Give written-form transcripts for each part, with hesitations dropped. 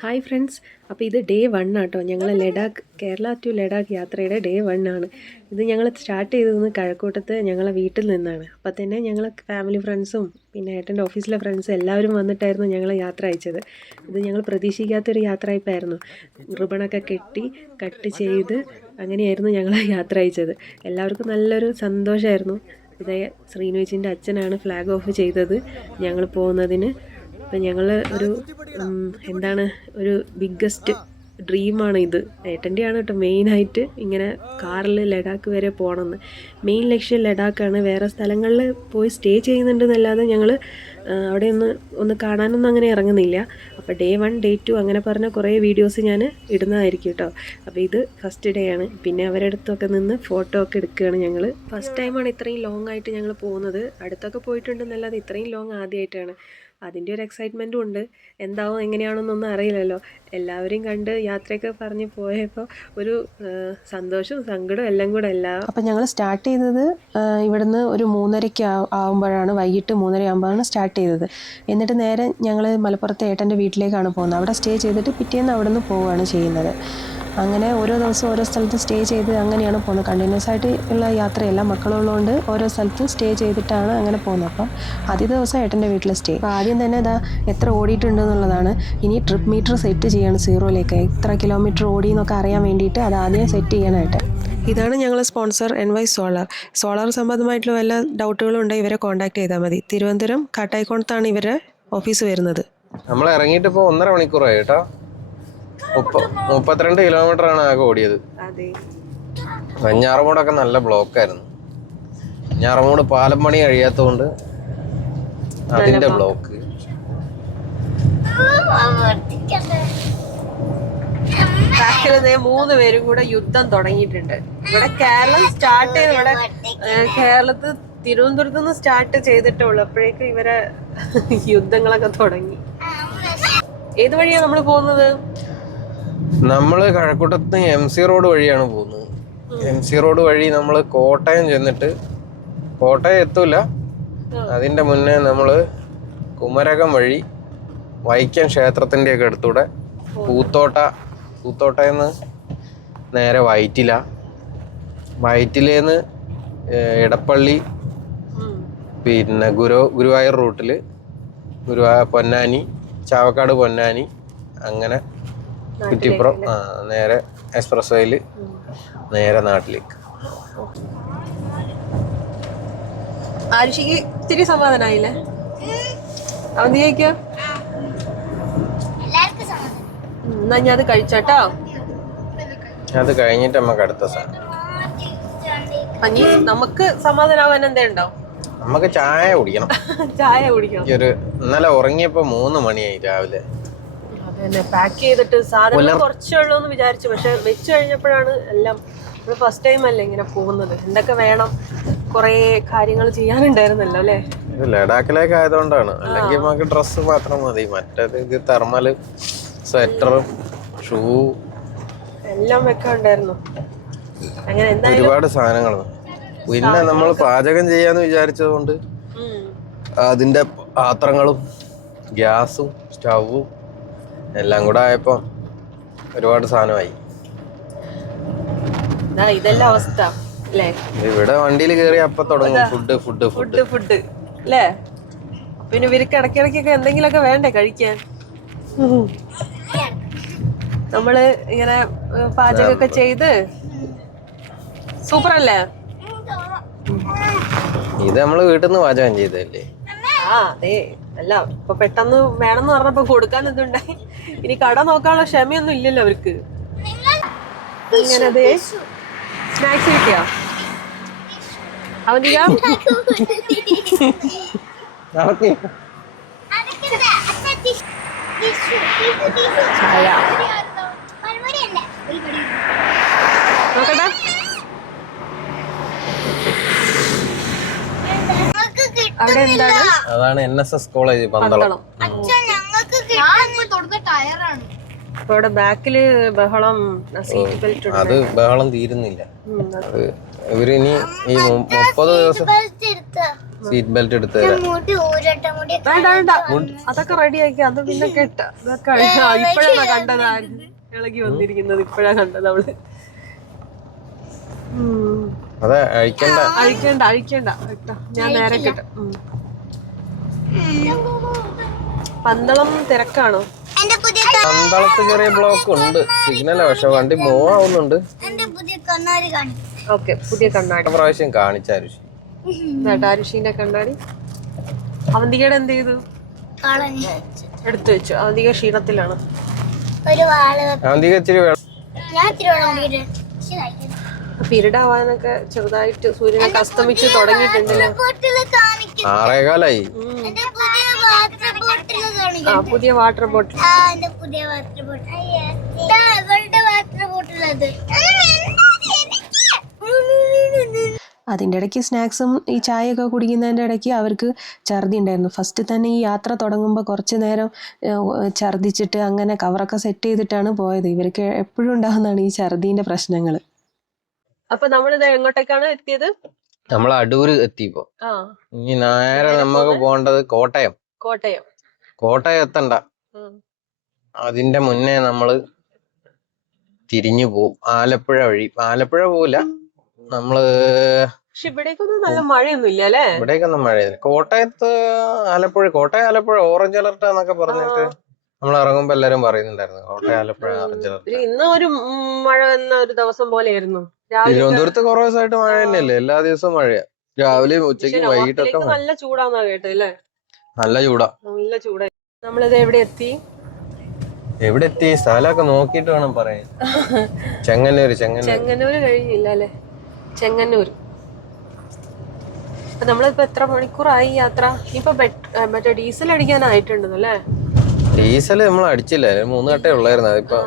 Hi friends, അപ്പോൾ ഇത് day 1 ആട്ടോ. ഞങ്ങൾ ലഡാക്ക്, കേരള ടു ലഡാക്ക് യാത്രയുടെ ഡേ 1 ആണ്. ഇത് ഞങ്ങൾ സ്റ്റാർട്ട് ചെയ്തത് കഴക്കൂട്ടത്ത് ഞങ്ങളെ വീട്ടിൽ നിന്നാണ്. അപ്പോൾ തന്നെ ഞങ്ങൾ ഫാമിലി ഫ്രണ്ട്സും പിന്നെ ഏട്ടൻ്റെ ഓഫീസിലെ ഫ്രണ്ട്സും എല്ലാവരും വന്നിട്ടായിരുന്നു ഞങ്ങൾ യാത്ര അയച്ചത്. ഇത് ഞങ്ങൾ പ്രതീക്ഷിക്കാത്തൊരു യാത്രയപ്പായിരുന്നു. റിബണൊക്കെ കെട്ടി കട്ട് ചെയ്ത് അങ്ങനെയായിരുന്നു ഞങ്ങൾ യാത്ര അയച്ചത്. എല്ലാവർക്കും നല്ലൊരു സന്തോഷമായിരുന്നു. ഇതേ ശ്രീനുവേച്ചിൻ്റെ അച്ഛനാണ് ഫ്ലാഗ് ഓഫ് ചെയ്തത് ഞങ്ങൾ പോകുന്നതിന്. അപ്പം ഞങ്ങൾ ഒരു ബിഗ്ഗസ്റ്റ് ഡ്രീമാണ് ഇത്. ഏട്ടൻ്റെയാണ് കേട്ടോ മെയിനായിട്ട് ഇങ്ങനെ കാറിൽ ലഡാക്ക് വരെ പോകണമെന്ന്. മെയിൻ ലക്ഷ്യം ലഡാക്കാണ്. വേറെ സ്ഥലങ്ങളിൽ പോയി സ്റ്റേ ചെയ്യുന്നുണ്ടെന്നല്ലാതെ ഞങ്ങൾ അവിടെ ഒന്ന് കാണാനൊന്നും അങ്ങനെ ഇറങ്ങുന്നില്ല. അപ്പോൾ ഡേ 1 ഡേ 2 അങ്ങനെ പറഞ്ഞ കുറേ വീഡിയോസ് ഞാൻ ഇടുന്നതായിരിക്കും കേട്ടോ. അപ്പോൾ ഇത് ഫസ്റ്റ് ഡേ ആണ്. പിന്നെ അവരുടെ അടുത്തൊക്കെ നിന്ന് ഫോട്ടോ ഒക്കെ എടുക്കുകയാണ് ഞങ്ങൾ. ഫസ്റ്റ് ടൈമാണ് ഇത്രയും ലോങ് ആയിട്ട് ഞങ്ങൾ പോകുന്നത്. അടുത്തൊക്കെ പോയിട്ടുണ്ടെന്നല്ലാതെ ഇത്രയും ലോങ് ആദ്യമായിട്ടാണ്. അതിൻ്റെ ഒരു എക്സൈറ്റ്മെൻറ്റും ഉണ്ട്. എന്താവും എങ്ങനെയാണെന്നൊന്നും അറിയില്ലല്ലോ. എല്ലാവരെയും കണ്ട് യാത്രയൊക്കെ പറഞ്ഞ് പോയപ്പോൾ ഒരു സന്തോഷവും സങ്കടവും എല്ലാം കൂടെ അപ്പം ഞങ്ങൾ സ്റ്റാർട്ട് ചെയ്തത് ഇവിടുന്ന് ഒരു 3:30 ആകുമ്പോഴാണ്, വൈകിട്ട് 3:30 ആകുമ്പോഴാണ് സ്റ്റാർട്ട് ചെയ്തത്. എന്നിട്ട് നേരെ ഞങ്ങൾ മലപ്പുറത്തെ ഏട്ടൻ്റെ വീട്ടിലേക്കാണ് പോകുന്നത്. അവിടെ സ്റ്റേ ചെയ്തിട്ട് പിറ്റേന്ന് അവിടെ നിന്ന് പോവുകയാണ് ചെയ്യുന്നത്. അങ്ങനെ ഓരോ ദിവസവും ഓരോ സ്ഥലത്ത് സ്റ്റേ ചെയ്ത് അങ്ങനെയാണ് പോകുന്നത്. കണ്ടിന്യൂസ് ആയിട്ട് ഉള്ള യാത്രയല്ല, മക്കളുള്ളതുകൊണ്ട് ഓരോ സ്ഥലത്ത് സ്റ്റേ ചെയ്തിട്ടാണ് അങ്ങനെ പോകുന്നത്. അപ്പം ആദ്യ ദിവസം ഏട്ടൻ്റെ വീട്ടിൽ സ്റ്റേ. അപ്പോൾ ആദ്യം തന്നെ എത്ര ഓടിയിട്ടുണ്ടെന്നുള്ളതാണ്. ഇനി ട്രിപ്പ് മീറ്റർ സെറ്റ് ചെയ്യാണ് സീറോയിലേക്ക്. എത്ര കിലോമീറ്റർ ഓടി എന്നൊക്കെ അറിയാൻ വേണ്ടിയിട്ട് അത് ആദ്യം സെറ്റ് ചെയ്യാനായിട്ട്. ഇതാണ് ഞങ്ങളെ സ്പോൺസർ NY സോളാർ സംബന്ധമായിട്ടുള്ള വല്ല ഡൗട്ടുകളും ഉണ്ടെങ്കിൽ ഇവരെ കോൺടാക്ട് ചെയ്താൽ മതി. തിരുവനന്തപുരം കാട്ടായിക്കോണത്താണ് ഇവരുടെ ഓഫീസ് വരുന്നത്. നമ്മൾ ഇറങ്ങിയിട്ട് ഇപ്പോൾ 1.5 മണിക്കൂറായി കേട്ടോ. 32 കിലോമീറ്ററാണ് ആകെ ഓടിയത്. വെഞ്ഞാറമൂടൊക്കെ നല്ല ബ്ലോക്കായിരുന്നു. വെഞ്ഞാറമൂട് പാലം പണി കഴിയാത്തതുകൊണ്ട് അതിന്റെ ബ്ലോക്ക്. ബാക്കിൽ 3 പേരും കൂടെ യുദ്ധം തുടങ്ങിയിട്ടുണ്ട്. ഇവിടെ കേരളം സ്റ്റാർട്ട് ചെയ്ത്, ഇവിടെ കേരളത്തിൽ തിരുവനന്തപുരത്ത് നിന്ന് സ്റ്റാർട്ട് ചെയ്തിട്ടുള്ളൂ. അപ്പോഴേക്കും ഇവരെ യുദ്ധങ്ങളൊക്കെ തുടങ്ങി. ഏത് വഴിയാണ് നമ്മൾ പോകുന്നത്? നമ്മള് കഴക്കൂട്ടത്ത് MC റോഡ് വഴിയാണ് പോകുന്നത്. MC റോഡ് വഴി നമ്മൾ കോട്ടയം ചെന്നിട്ട്, കോട്ടയം എത്തൂല, അതിന്റെ മുന്നേ നമ്മള് കുമരകം വഴി വൈക്കം ക്ഷേത്രത്തിന്റെ ഒക്കെ അടുത്തൂടെ പൂത്തോട്ടയെന്ന് നേരെ വയറ്റിലേന്ന് ഇടപ്പള്ളി, പിന്നെ ഗുരുവായൂർ റൂട്ടില് പൊന്നാനി, ചാവക്കാട് പൊന്നാനി, അങ്ങനെ കുറ്റിപ്പുറം നേരെ എക്സ്പ്രസ് വേയില് നേരെ നാട്ടിലേക്ക്. ആരുഷിക്ക് ഇത്തിരി സമാധാനായില്ലേ? അവധിയേക്കോ? എന്നാ ഞാൻ അത് കഴിച്ചോട്ടോ. അത് കഴിഞ്ഞിട്ട് നമുക്ക് അടുത്ത സാധനം. നമുക്ക് സമാധാനാവാൻ എന്തേണ്ടോ? നമുക്ക് ചായ കുടിക്കണം. ചായ കുടിക്കണം. ഇന്നലെ ഉറങ്ങിയപ്പോ 3 മണിയായി രാവിലെ. പാക്ക് ചെയ്തിട്ട് സാധനം കുറച്ചേ ഉള്ളൂ എന്ന് വിചാരിച്ചു. പക്ഷെ വെച്ച് കഴിഞ്ഞപ്പോഴാണ് എല്ലാം. നമ്മൾ ഫസ്റ്റ് ടൈം അല്ലേ ഇങ്ങനെ പോകുന്നത്. എന്തൊക്കെ വേണം, കുറെ കാര്യങ്ങൾ ചെയ്യാനുണ്ടായിരുന്നല്ലോ അല്ലേ. ലഡാക്കിലേക്ക് ആയതുകൊണ്ടാണ്. അല്ലെങ്കിൽ നമുക്ക് ഡ്രസ്സ് മാത്രം മതി. മറ്റേത് ഇത് തെർമല്, സ്വെറ്ററും ഷൂ എല്ലാം വെക്കാണ്ടായിരുന്നു. അങ്ങനെ ഒരുപാട് സാധനങ്ങൾ. പിന്നെ നമ്മൾ പാചകം ചെയ്യാന്ന് വിചാരിച്ചതുകൊണ്ട് അതിന്റെ പാത്രങ്ങളും ഗ്യാസും സ്റ്റൗവും എല്ലാം കൂടെ ആയപ്പോ ഒരുപാട് സാധനമായി. ഇതെല്ലാം അവസ്ഥ അല്ലേ. ഇവിടെ വണ്ടിയിൽ കയറി അപ്പൊ തുടങ്ങും ഫുഡ് അല്ലേ. പിന്നെ ഇവർക്ക് ഇടയ്ക്കിടയ്ക്കൊക്കെ എന്തെങ്കിലുമൊക്കെ വേണ്ടേ കഴിക്കാൻ. നമ്മള് ഇങ്ങനെ പാചകമൊക്കെ ചെയ്ത് സൂപ്പർ അല്ലേ. ഇത് നമ്മള് വീട്ടിൽ നിന്ന് പാചകം ചെയ്തല്ലേ. അതെ. അല്ല, ഇപ്പൊ പെട്ടെന്ന് വേണമെന്ന് പറഞ്ഞപ്പോ കൊടുക്കാൻ എന്തുണ്ടായി. ഇനി കട നോക്കാനുള്ള ക്ഷമയൊന്നും ഇല്ലല്ലോ അവർക്ക്. ഇങ്ങനെ സ്നാക്സ് കിട്ടിയോ അവധിക? ചായ നോക്കട്ടെ. അവിടെ എന്താണ്? അതാണ് NSS കോളേജ് പന്തളം. ഇവിടെ ബാക്കില് ബഹളം, സീറ്റ് ബെൽറ്റ്. അത് ബഹളം തീരുന്നില്ല. അത് ഇവരിനി ഈ 30 ദിവസം സീറ്റ് ബെൽറ്റ് എടുത്ത് തരാം. വേണ്ട വേണ്ട, അതൊക്കെ റെഡി ആക്കി. അത് പിന്നെ കെട്ട ഇതൊക്കെ ഇപ്പഴാണ് കണ്ടതായിരുന്നു, ഇളകി വന്നിരിക്കുന്നത് ഇപ്പഴാ കണ്ടത് അവള്. അതെ, അഴിക്കണ്ട അഴിക്കണ്ട അഴിക്കണ്ട കേട്ടോ, ഞാൻ നേരെ കെട്ട. പന്തളം തിരക്കാണോ? പന്തളത്ത് ചെറിയ ബ്ലോക്ക് ഉണ്ട്, സിഗ്നലാ, പക്ഷെ വണ്ടി മൂവ് ആവുന്നുണ്ട്. ഓക്കെ, പുതിയ കണ്ണാടി പ്രാവശ്യം കാണിച്ചാരുഷി. ഋഷിന്റെ കണ്ണാടി. അവന്തികയുടെ എന്ത് ചെയ്തു? എടുത്തു വെച്ചു. അവന്തിക ക്ഷീണത്തിലാണ്. അവന്തിക ഇച്ചിരി പിരിടാവാനൊക്കെ ചെറുതായിട്ട് സൂര്യനൊക്കെ അസ്തമിച്ച് തുടങ്ങിയിട്ടുണ്ടല്ലോ. 6:15 പുതിയ വാട്ടർ ബോട്ടിൽ. അതിൻ്റെ ഇടയ്ക്ക് സ്നാക്സും ഈ ചായയൊക്കെ കുടിക്കുന്നതിൻ്റെ ഇടയ്ക്ക് അവർക്ക് ഛർദി ഉണ്ടായിരുന്നു. ഫസ്റ്റ് തന്നെ ഈ യാത്ര തുടങ്ങുമ്പോൾ കുറച്ച് നേരം ഛർദിച്ചിട്ട് അങ്ങനെ കവറൊക്കെ സെറ്റ് ചെയ്തിട്ടാണ് പോയത്. ഇവർക്ക് എപ്പോഴും ഉണ്ടാകുന്നതാണ് ഈ ഛർദീൻ്റെ പ്രശ്നങ്ങൾ. അപ്പൊ നമ്മളിത് എങ്ങോട്ടേക്കാണ് എത്തിയത്? നമ്മൾ അടൂര് എത്തിപ്പോ. ഇനി നേരെ നമുക്ക് പോകേണ്ടത് കോട്ടയം. കോട്ടയം എത്തണ്ട, അതിന്റെ മുന്നേ നമ്മള് തിരിഞ്ഞു പോവും ആലപ്പുഴ വഴി. ആലപ്പുഴ പോവില്ല നമ്മള്. ഇവിടേക്കൊന്നും നല്ല മഴയൊന്നും ഇല്ല അല്ലേ? ഇവിടേക്കൊന്നും മഴയില്ല. കോട്ടയം ആലപ്പുഴ ഓറഞ്ച് അലർട്ട് എന്നൊക്കെ പറഞ്ഞിട്ട് നമ്മൾ ഇറങ്ങുമ്പോ എല്ലാരും പറയുന്നുണ്ടായിരുന്നു കോട്ടയം ആലപ്പുഴ ഓറഞ്ച് അലർട്ട്. ഇന്ന് ഒരു മഴ എന്ന ഒരു ദിവസം പോലെയായിരുന്നു. തിരുവനന്തപുരത്ത് കുറേ ദിവസമായിട്ട് മഴ തന്നെയല്ലേ, എല്ലാ ദിവസവും മഴയാ. രാവിലെയും ഉച്ചയ്ക്കും വൈകിട്ടൊക്കെ നല്ല ചൂടാന്നാ കേട്ടല്ലേ? നല്ല ചൂടാ. നമ്മളിത് എവിടെ എത്തി? സ്ഥലമൊക്കെ നോക്കിട്ട് വേണം പറയാൻ. ചെങ്ങന്നൂര് കഴിഞ്ഞില്ല അല്ലെ? ചെങ്ങന്നൂർ. നമ്മളിപ്പോ എത്ര മണിക്കൂറായി യാത്ര? ഇപ്പൊ മറ്റേ ഡീസൽ അടിക്കാനായിട്ടുണ്ടെന്നല്ലേ? ഡീസൽ നമ്മൾ അടിച്ചില്ല, 3 കട്ടേ ഉള്ളായിരുന്നു. അതിപ്പോ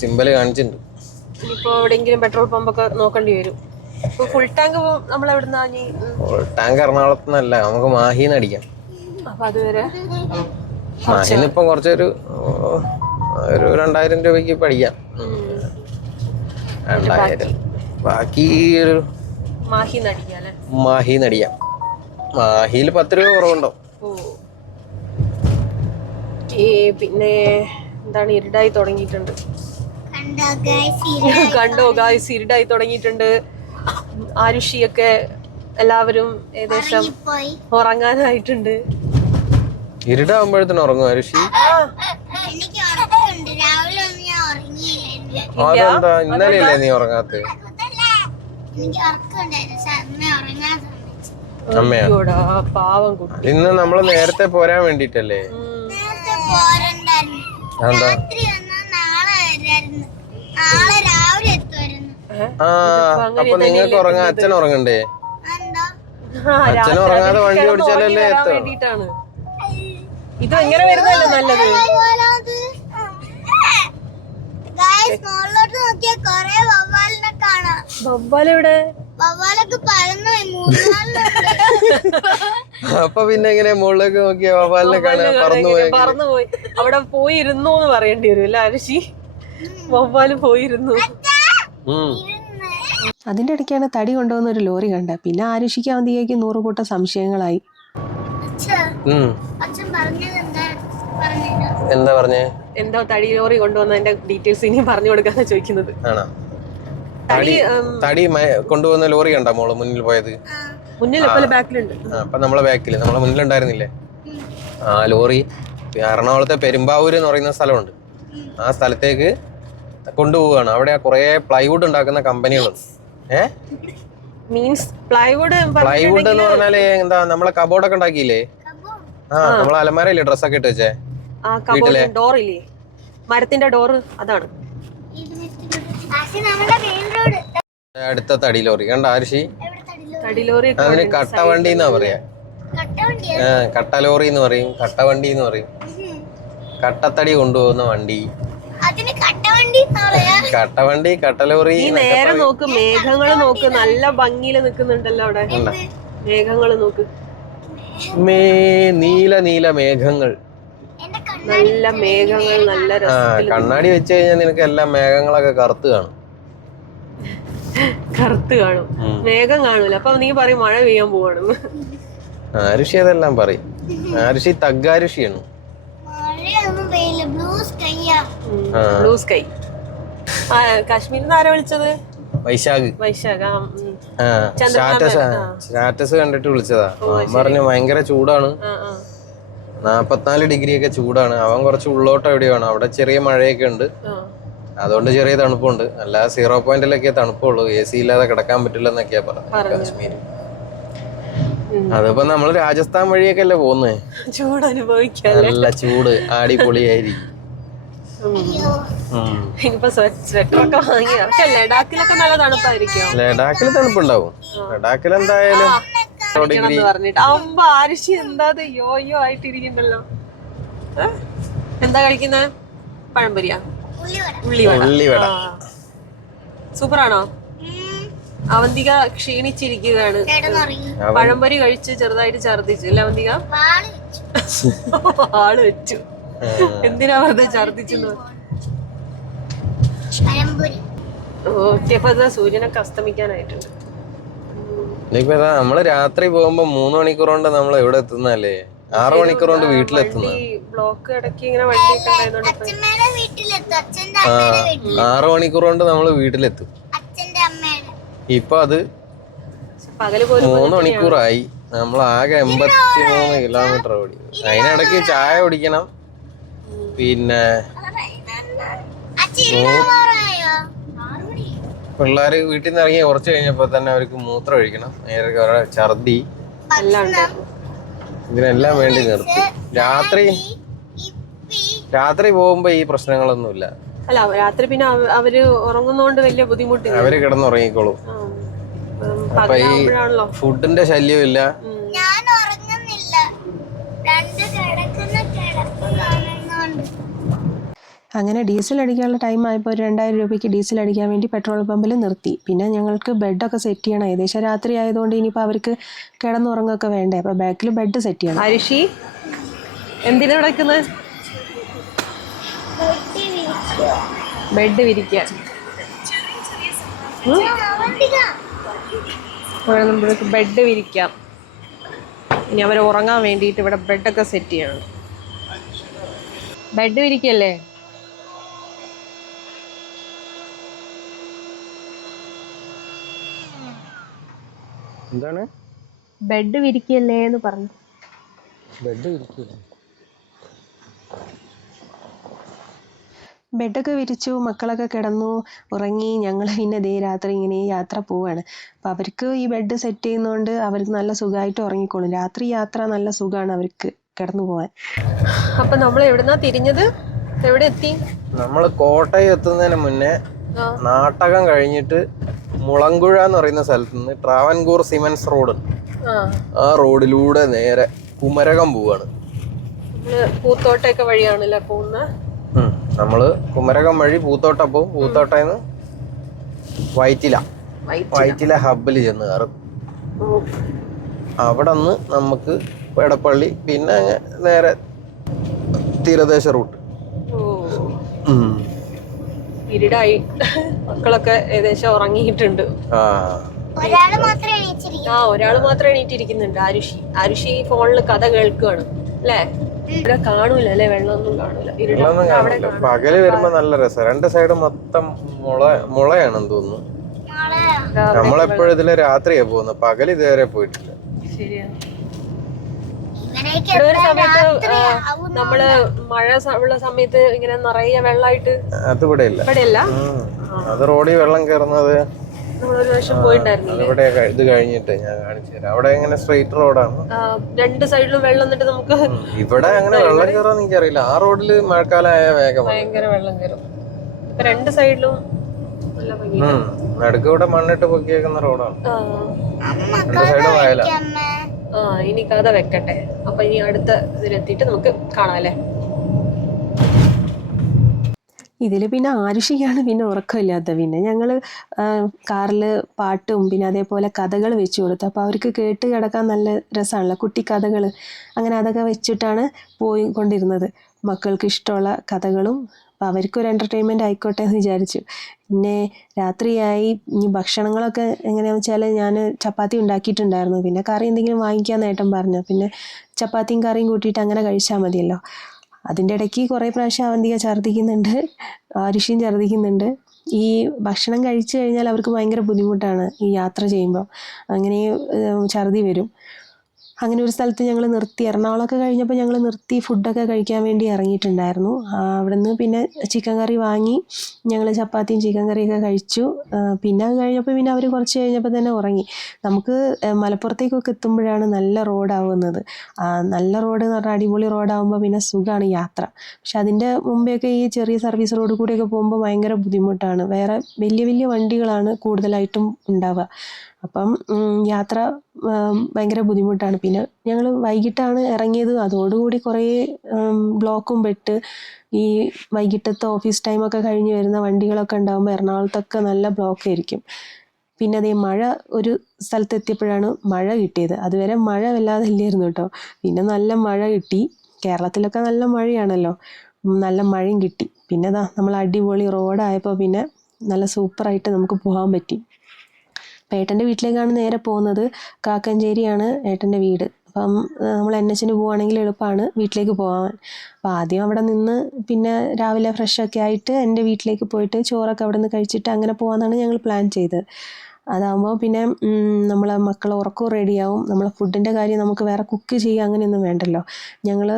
സിമ്പല് കാണിച്ചിട്ടുണ്ട്. ഇനിയിപ്പോ എവിടെയെങ്കിലും പെട്രോൾ പമ്പ് ഒക്കെ നോക്കേണ്ടി വരും. ഫുൾ ടാങ്ക് നമ്മൾ എവിടുന്നാ? ഫുൾ ടാങ്ക് എറണാകുളത്തുനിന്നല്ല, നമുക്ക് മാഹിന്ന് അടിക്കാം. അപ്പൊ അതുവരെ മാഹിന്ന് ഇപ്പം കുറച്ചൊരു 2000 രൂപയ്ക്ക് ഇപ്പൊ അടിക്കാം. 2000 ബാക്കി ഒരു മാഹിന്ന് അടിക്കാം. മാഹിയിൽ 10 രൂപ കുറവുണ്ടോ? പിന്നെ എന്താണ്, ഇരുടായി തുടങ്ങിയിട്ടുണ്ട്. കണ്ടോ ഗായ്സ്, ഇരുടായി തുടങ്ങിയിട്ടുണ്ട്. ആരുഷിയൊക്കെ എല്ലാവരും ഏകദേശം ഉറങ്ങാനായിട്ടുണ്ട്. ഇരുടാകുമ്പോഴത്തേനും ഉറങ്ങും ആരുഷി? അതെന്താ, ഇന്നലെയല്ലേ നീ ഉറങ്ങാത്ത? അമ്മയോടാ പാവം കുട്ടി. ഇന്ന് നമ്മള് നേരത്തെ പോരാൻ വേണ്ടിട്ടല്ലേ? എന്താ? അപ്പൊ നിങ്ങൾക്ക് ഉറങ്ങാൻ അച്ഛൻ ഉറങ്ങണ്ടേ? അച്ഛൻ ഉറങ്ങാതെ വണ്ടി ഓടിച്ചാലല്ലേ എത്തും. ഇത് എങ്ങനെ വരുന്നല്ലേ നല്ലത്? വവ്വാലെവിടെ? അപ്പൊ പിന്നെ എങ്ങനെ മുകളിലേക്ക് നോക്കിയ വവ്വാലിനെ കാണാൻ? പറന്നുപോയി. അവിടെ പോയി ഇരുന്നു എന്ന് പറയേണ്ടി വരും അല്ലേ ആരുഷി? വവ്വാല് പോയിരുന്നു. അതിന്റെ ഇടയ്ക്കാണ് തടി കൊണ്ടുവന്ന ഒരു ലോറി കണ്ട. പിന്നെ ആരുഷിക്ക് അവന്തികയ്ക്ക് 100 കൂട്ടം സംശയങ്ങളായി. എന്താ പറഞ്ഞേ? എന്തോ തടി ലോറി കൊണ്ടുവന്നതിന്റെ ഡീറ്റെയിൽസ് ഇനി പറഞ്ഞു കൊടുക്കാന്ന് ചോദിക്കുന്നത്. തടി കൊണ്ടുവന്ന ലോറി കണ്ട മോള് മുന്നിൽ പോയത്? മുന്നിൽ ബാക്കിലുണ്ട്. അപ്പൊ നമ്മളെ ബാക്കില്, നമ്മളെ മുന്നിലുണ്ടായിരുന്നില്ലേ ആ ലോറി? എറണാകുളത്തെ പെരുമ്പാവൂര് എന്ന് പറയുന്ന സ്ഥലമുണ്ട്. ആ സ്ഥലത്തേക്ക് കൊണ്ടുപോവുകയാണ്. അവിടെ കുറെ പ്ലൈവുഡ് ഉണ്ടാക്കുന്ന കമ്പനികളുണ്ട്. പ്ലൈവുഡ് എന്ന് പറഞ്ഞാല് എന്താ, നമ്മളെ കബോർഡൊക്കെ ഉണ്ടാക്കിയില്ലേ? നമ്മളെ അലമാരയില്ലേ ഡ്രസ്സൊക്കെ ഇട്ട് വെച്ചേ വീട്ടിലെ ഡോറില്ലേ, മരത്തിന്റെ ഡോറ്, അതാണ്. അടുത്ത തടി ലോറി കണ്ട ആരുഷി? തടിലോറി അതിന് കട്ടവണ്ടി എന്നാ പറയാ. കട്ടലോറി എന്ന് പറയും, കട്ടവണ്ടി എന്ന് പറയും. കട്ടത്തടി കൊണ്ടുപോകുന്ന വണ്ടി കട്ടവണ്ടി, കട്ടലോറി. നേരെ നോക്ക്, മേഘങ്ങള് നോക്ക്, നല്ല ഭംഗിയില് നിക്കുന്നുണ്ടല്ലോ അവിടെ. മേഘങ്ങള് നോക്ക്, നീല നീല മേഘങ്ങൾ, നല്ല മേഘങ്ങൾ, നല്ല രസം. കണ്ണാടി വെച്ച് കഴിഞ്ഞാൽ നിനക്ക് എല്ലാം മേഘങ്ങളൊക്കെ കറുത്ത് കാണും. മേഘം കാണൂല. അപ്പൊ നീ പറയും മഴ പെയ്യാൻ പോവാണെന്ന്. ആരുഷി അതെല്ലാം പറയും. ആരുഷി തഗ്ഗാരുഷിയാണ്. Blue sky. കാശ്മീരിൽ നിന്ന് ആരാ വിളിച്ചത്? വൈശാഖ്. വൈശാഖ്. സ്റ്റാറ്റസ് കണ്ടിട്ട് വിളിച്ചതാ. പറഞ്ഞു ഭയങ്കര ചൂടാണ്, 44 ഡിഗ്രി ഒക്കെ ചൂടാണ്. അവൻ കുറച്ച് ഉള്ളോട്ട് എവിടെയാണ്, അവിടെ ചെറിയ മഴയൊക്കെ ഉണ്ട്, അതുകൊണ്ട് ചെറിയ തണുപ്പുണ്ട്. അല്ല 0 പോയിന്റിലൊക്കെ തണുപ്പുള്ളൂ, AC ഇല്ലാതെ കിടക്കാൻ പറ്റില്ല എന്നൊക്കെയാ പറഞ്ഞത് കാശ്മീര്. അതിപ്പോ നമ്മള് രാജസ്ഥാൻ വഴിയൊക്കെ അല്ലേ പോകുന്നത്, ചൂട് അനുഭവിക്കാൻ. നല്ല ചൂട് അടിപൊളിയായിരിക്കും. ഇനിയിപ്പോ സ്വെറ്ററൊക്കെ വാങ്ങിയ. പക്ഷെ ലഡാക്കിലൊക്കെ നല്ല തണുപ്പായിരിക്കും. ലഡാക്കിൽ തണുപ്പുണ്ടാവും. ലഡാക്കിൽ എന്തായാലും പറഞ്ഞിട്ട് അമ്പ ആരുഷി എന്താ യോയോ ആയിട്ടിരിക്കണ്ടല്ലോ. എന്താ കഴിക്കുന്നത്? പഴംപൊരിയാ? ഉള്ളിവട. സൂപ്പറാണോ? അവന്തിക ക്ഷീണിച്ചിരിക്കുകയാണ്. പഴംപൊരി കഴിച്ച് ചെറുതായിട്ട് ഛർദിച്ചു അല്ലേ അവന്തിക? ആള് വെച്ചു. എന്തിനാ വെറുതെ ഛർദിച്ചെന്ന്? സൂര്യനൊക്കെ അസ്തമിക്കാനായിട്ടുണ്ട്. നമ്മള് രാത്രി പോകുമ്പോ 3 മണിക്കൂർ കൊണ്ട് നമ്മൾ എവിടെ എത്തുന്നല്ലേ? 6 മണിക്കൂർ കൊണ്ട് വീട്ടിലെത്തുന്ന. ബ്ലോക്ക് ഇടയ്ക്ക് ഇങ്ങനെ വണ്ടിയൊക്കെ 6 മണിക്കൂർ കൊണ്ട് നമ്മള് വീട്ടിലെത്തും. ഇപ്പൊ അത് 3 മണിക്കൂറായി. നമ്മൾ ആകെ 83 കിലോമീറ്റർ ഓടി. അതിനിടയ്ക്ക് ചായ കുടിക്കണം, പിന്നെ പിള്ളേര് വീട്ടിൽ നിന്ന് ഇറങ്ങി കുറച്ച് കഴിഞ്ഞപ്പോ തന്നെ അവർക്ക് മൂത്രം ഒഴിക്കണം, നേരെ ഛർദി, ഇതിനെല്ലാം വേണ്ടി നിർത്തി. രാത്രി പോകുമ്പോ ഈ പ്രശ്നങ്ങളൊന്നുമില്ല. അല്ല രാത്രി പിന്നെ അവര് ഉറങ്ങുന്നോണ്ട് വലിയ ബുദ്ധിമുട്ടില്ല, അവര് കിടന്നുറങ്ങിക്കോളും. അപ്പൊ ഈ ഫുഡിന്റെ ശല്യമില്ല. അങ്ങനെ ഡീസൽ അടിക്കാനുള്ള ടൈം ആയപ്പോൾ 2000 രൂപയ്ക്ക് ഡീസൽ അടിക്കാൻ വേണ്ടി പെട്രോൾ പമ്പിൽ നിർത്തി. പിന്നെ ഞങ്ങൾക്ക് ബെഡൊക്കെ സെറ്റ് ചെയ്യണം. ഏകദേശം രാത്രി ആയതുകൊണ്ട് ഇനിയിപ്പോൾ അവർക്ക് കിടന്നുറങ്ങൊക്കെ വേണ്ടേ, അപ്പോൾ ബാക്കിൽ ബെഡ് സെറ്റ് ചെയ്യണം. ആരുഷി എന്തിനാ നടക്കുന്നത്? ബെഡ് വിരിക്കാൻ. നമ്മൾക്ക് ബെഡ് വിരിക്കാം. ഇനി അവർ ഉറങ്ങാൻ വേണ്ടിയിട്ട് ഇവിടെ ബെഡൊക്കെ സെറ്റ് ചെയ്യണം. ബെഡ് വിരിക്കല്ലേ? എന്താണ്? ബെഡ് വിരിക്കല്ലേ എന്ന് പറഞ്ഞു. ബെഡ് വിരിക്കല്ലേ? ബെഡൊക്കെ വിരിച്ചു, മക്കളൊക്കെ കിടന്നു ഉറങ്ങി. ഞങ്ങൾ പിന്നെ ദേ രാത്രി ഇങ്ങനെ യാത്ര പോവാണ്. അപ്പം അവർക്ക് ഈ ബെഡ് സെറ്റ് ചെയ്യുന്നതുകൊണ്ട് അവർക്ക് നല്ല സുഖമായിട്ട് ഉറങ്ങിക്കോളും. രാത്രി യാത്ര നല്ല സുഖമാണ് അവർക്ക് കിടന്നു പോവാൻ. അപ്പം നമ്മൾ എവിടുന്നാ തിരിഞ്ഞത്? എവിടെ എത്തി? നമ്മൾ കോട്ടയം എത്തുന്നതിന് മുന്നേ നാട്ടകം കഴിഞ്ഞിട്ട് മുളങ്കുഴ എന്ന് പറയുന്ന സ്ഥലത്ത് നിന്ന് ട്രാവൻകൂർ സിമൻസ് റോഡ്, ആ റോഡിലൂടെ നേരെ കുമരകം പോവാണ്. പൂത്തോട്ടൊക്കെ വഴിയാണല്ലേ പോകുന്നത്? നമ്മള് കുമരകം വഴി പൂത്തോട്ട പോവും. പൂത്തോട്ടയിൽ നിന്ന് വൈറ്റില ഹബ്ബിൽ ചെന്ന് കയറും. അവിടെ നിന്ന് നമുക്ക് എടപ്പള്ളി, പിന്നെ നേരെ തീരദേശ റൂട്ട്. ഇരുടായി, മക്കളൊക്കെ ഏകദേശം ഉറങ്ങിയിട്ടുണ്ട്. ഒരാള് മാത്രം എണീറ്റിരിക്കുന്നുണ്ട്, ആരുഷി ഫോണില് കഥ കേൾക്കുകയാണ് അല്ലേ? ഇവിടെ കാണൂല അല്ലേ? വെള്ളമൊന്നും കാണൂല. പകല് വരുമ്പോ നല്ല രസം. 2 സൈഡ് മൊത്തം മുളയാണെന്ന് തോന്നുന്നു. നമ്മളെപ്പോഴും ഇതിലെ രാത്രിയാ പോകുന്നത്, പകല് ഇതുവരെ പോയിട്ടില്ല. ശരിയാ. ഇവിടെ ഒരു സമയത്ത് നമ്മള് മഴ ഉള്ള സമയത്ത് ഇങ്ങനെ നിറയെ വെള്ളമായിട്ട് അത് ഇവിടെ ഇല്ല. അത് റോഡിൽ വെള്ളം കയറുന്നത് നമ്മളൊരു പ്രാവശ്യം പോയിണ്ടായിരുന്നു. ഇത് കഴിഞ്ഞിട്ട് ഞാൻ കാണിച്ചു തരാം. അവിടെ ഇങ്ങനെ സ്ട്രെയിറ്റ് റോഡാണ്, 2 സൈഡിലും വെള്ളം എന്നിട്ട് നമുക്ക് ഇവിടെ അങ്ങനെ വെള്ളം കയറാന്ന് എനിക്കറിയില്ല. ആ റോഡില് മഴക്കാലമായ ഭയങ്കര വെള്ളം കയറും. 2 സൈഡിലും നല്ല ഭംഗി. നടുക്കൂടെ മണ്ണിട്ട് പൊക്കിയേക്കുന്ന റോഡാണ്. 2 സൈഡും വയല. ഇനി കഥ വെക്കട്ടെ. അപ്പൊ ഇനി അടുത്ത ഇതിലെത്തിയിട്ട് നമുക്ക് കാണാല്ലേ. ഇതിൽ പിന്നെ ആരുഷിക്കാണ് പിന്നെ ഉറക്കമില്ലാത്ത. പിന്നെ ഞങ്ങൾ കാറിൽ പാട്ടും പിന്നെ അതേപോലെ കഥകൾ വെച്ച് കൊടുത്തു. അപ്പോൾ അവർക്ക് കേട്ട് കിടക്കാൻ നല്ല രസമാണല്ലോ, കുട്ടി കഥകൾ. അങ്ങനെ അതൊക്കെ വെച്ചിട്ടാണ് പോയിക്കൊണ്ടിരുന്നത്. മക്കൾക്ക് ഇഷ്ടമുള്ള കഥകളും അപ്പോൾ അവർക്കൊരു എൻ്റർടൈൻമെൻറ്റ് ആയിക്കോട്ടെ എന്ന് വിചാരിച്ചു. പിന്നെ രാത്രിയായി. ഇനി ഭക്ഷണങ്ങളൊക്കെ എങ്ങനെയാണെന്ന് വെച്ചാൽ ഞാൻ ചപ്പാത്തി ഉണ്ടാക്കിയിട്ടുണ്ടായിരുന്നു. പിന്നെ കറി എന്തെങ്കിലും വാങ്ങിക്കാമെന്ന് ഏട്ടൻ പറഞ്ഞു. പിന്നെ ചപ്പാത്തിയും കറിയും കൂട്ടിയിട്ട് അങ്ങനെ കഴിച്ചാൽ മതിയല്ലോ. അതിൻ്റെ ഇടയ്ക്ക് കുറേ പ്രാവശ്യം അവന്തിക ഛർദ്ദിക്കുന്നുണ്ട്, ഋഷിയും ഛർദ്ദിക്കുന്നുണ്ട്. ഈ ഭക്ഷണം കഴിച്ചു കഴിഞ്ഞാൽ അവർക്ക് ഭയങ്കര ബുദ്ധിമുട്ടാണ് ഈ യാത്ര ചെയ്യുമ്പോൾ. അങ്ങനെ ഛർദ്ദി വരും. അങ്ങനെ ഒരു സ്ഥലത്ത് ഞങ്ങൾ നിർത്തി. എറണാകുളമൊക്കെ കഴിഞ്ഞപ്പോൾ ഞങ്ങൾ നിർത്തി ഫുഡൊക്കെ കഴിക്കാൻ വേണ്ടി ഇറങ്ങിയിട്ടുണ്ടായിരുന്നു. അവിടെ നിന്ന് പിന്നെ ചിക്കൻ കറി വാങ്ങി ഞങ്ങൾ ചപ്പാത്തിയും ചിക്കൻ കറിയൊക്കെ കഴിച്ചു. പിന്നെ അത് കഴിഞ്ഞപ്പോൾ പിന്നെ അവർ കുറച്ച് കഴിഞ്ഞപ്പോൾ തന്നെ ഉറങ്ങി. നമുക്ക് മലപ്പുറത്തേക്കൊക്കെ എത്തുമ്പോഴാണ് നല്ല റോഡാവുന്നത്. നല്ല റോഡ് എന്ന് പറഞ്ഞാൽ അടിപൊളി റോഡാകുമ്പോൾ പിന്നെ സുഖമാണ് യാത്ര. പക്ഷെ അതിൻ്റെ മുമ്പെയൊക്കെ ഈ ചെറിയ സർവീസ് റോഡ് കൂടെയൊക്കെ പോകുമ്പോൾ ഭയങ്കര ബുദ്ധിമുട്ടാണ്. വേറെ വലിയ വലിയ വണ്ടികളാണ് കൂടുതലായിട്ടും ഉണ്ടാവുക. അപ്പം യാത്ര ഭയങ്കര ബുദ്ധിമുട്ടാണ്. പിന്നെ ഞങ്ങൾ വൈകിട്ടാണ് ഇറങ്ങിയത്. അതോടുകൂടി കുറേ ബ്ലോക്കും പെട്ട് ഈ വൈകിട്ടത്തെ ഓഫീസ് ടൈമൊക്കെ കഴിഞ്ഞ് വരുന്ന വണ്ടികളൊക്കെ ഉണ്ടാകുമ്പോൾ എറണാകുളത്തൊക്കെ നല്ല ബ്ലോക്കായിരിക്കും. പിന്നെ അതേ മഴ ഒരു സ്ഥലത്തെത്തിയപ്പോഴാണ് മഴ കിട്ടിയത്. അതുവരെ മഴ വല്ലാതെ ഇല്ലായിരുന്നു കേട്ടോ. പിന്നെ നല്ല മഴ കിട്ടി. കേരളത്തിലൊക്കെ നല്ല മഴയാണല്ലോ. നല്ല മഴയും കിട്ടി. പിന്നെ നമ്മൾ അടിപൊളി റോഡായപ്പോൾ പിന്നെ നല്ല സൂപ്പറായിട്ട് നമുക്ക് പോകാൻ പറ്റി. അപ്പം ഏട്ടൻ്റെ വീട്ടിലേക്കാണ് നേരെ പോകുന്നത്. കാക്കഞ്ചേരിയാണ് ഏട്ടൻ്റെ വീട്. അപ്പം നമ്മൾ NH പോവുകയാണെങ്കിൽ എളുപ്പമാണ് വീട്ടിലേക്ക് പോകാൻ. അപ്പോൾ ആദ്യം അവിടെ നിന്ന് പിന്നെ രാവിലെ ഫ്രഷൊക്കെ ആയിട്ട് എൻ്റെ വീട്ടിലേക്ക് പോയിട്ട് ചോറൊക്കെ അവിടെ നിന്ന് കഴിച്ചിട്ട് അങ്ങനെ പോകാമെന്നാണ് ഞങ്ങൾ പ്ലാൻ ചെയ്തത്. അതാകുമ്പോൾ പിന്നെ നമ്മളെ മക്കളെ ഉറക്കവും റെഡിയാവും. നമ്മളെ ഫുഡിൻ്റെ കാര്യം നമുക്ക് വേറെ കുക്ക് ചെയ്യുക അങ്ങനെയൊന്നും വേണ്ടല്ലോ. ഞങ്ങൾ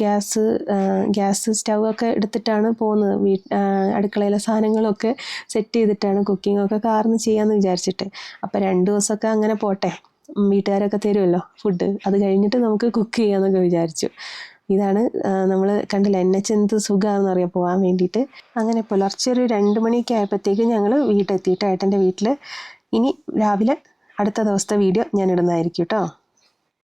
ഗ്യാസ് സ്റ്റൗവൊക്കെ എടുത്തിട്ടാണ് പോകുന്നത്. അടുക്കളയിലെ സാധനങ്ങളൊക്കെ സെറ്റ് ചെയ്തിട്ടാണ് കുക്കിങ്ങൊക്കെ കാർന്ന് ചെയ്യാമെന്ന് വിചാരിച്ചിട്ട്. അപ്പോൾ 2 ദിവസമൊക്കെ അങ്ങനെ പോട്ടെ, വീട്ടുകാരൊക്കെ തരുമല്ലോ ഫുഡ്. അത് കഴിഞ്ഞിട്ട് നമുക്ക് കുക്ക് ചെയ്യാമെന്നൊക്കെ വിചാരിച്ചു. ഇതാണ് നമ്മൾ കണ്ടില്ല NH എന്ത് സുഖമാണെന്ന് അറിയാം പോകാൻ വേണ്ടിയിട്ട്. അങ്ങനെ പുലർച്ചെ ഒരു 2 മണിയൊക്കെ ആയപ്പോഴത്തേക്കും ഞങ്ങൾ വീട്ടിലെത്തിയിട്ട് ഏട്ടൻ്റെ വീട്ടിൽ. ഇനി രാവിലെ അടുത്ത ദിവസത്തെ വീഡിയോ ഞാൻ ഇടുന്നതായിരിക്കും കേട്ടോ.